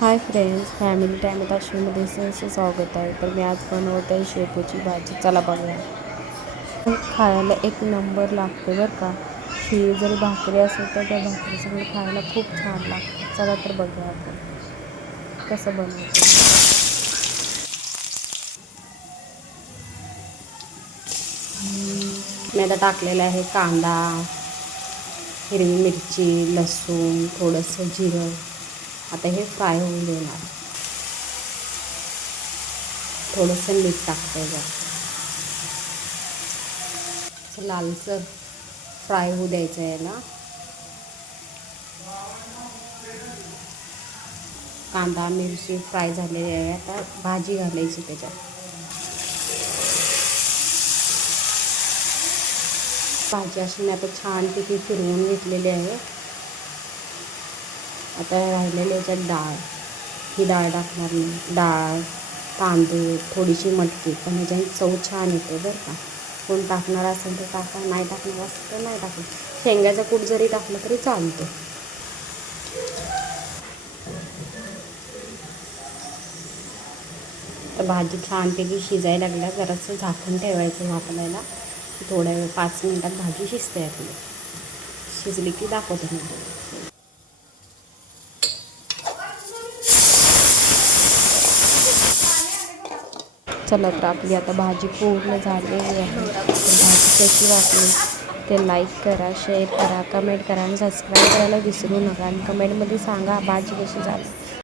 High friends, family time with आश्वीमध्ये सहर्ष स्वागत आहे. तर मी आज बनवत आहे शेपूची भाजी. चला बघूया. खायला एक नंबर लागते बरं का. ही जरी भाकरी असेल तर त्या भाकरीसंग खायला खूप छान लागते. चला तर बघूया आपण कसं बनवायचं. मी आता टाकलेलं आहे कांदा, हिरवी मिरची, लसूण, थोडंसं जिरं. आता हे फ्राय होऊन देणार. थोडंसं मीठ टाकते लालसर फ्राय होऊ द्यायचं आहे याला. कांदा मिरची फ्राय झालेली आहे. आता भाजी घालायची त्याच्यात. भाजी अशी मी आता छानपैकी फिरवून घेतलेली आहे. आता राहिलेली याच्यात डाळ. ही डाळ टाकणार मी. डाळ, तांदूळ, थोडीशी मटकी. पण ह्याच्याने चव छान येते बरं का. कोण टाकणार असेल तर टाका, नाही टाकणार असेल तर नाही टाकलं. शेंगाचा कूट जरी टाकलं तरी चालतं. तर भाजी छानपैकी शिजायला लागल्या. जरासं झाकून ठेवायचं वाफलायला. थोड्या वेळ 5 मिनिटात भाजी शिजते आपली. शिजली की दाखवते मी. चला तर आपली आता भाजी पूर्ण झालेली आहे. भाजी कशी वाटली ते लाईक करा, शेअर करा, कमेंट करा आणि सबस्क्राईब करायला विसरू नका. आणि कमेंटमध्ये सांगा भाजी कशी झाली.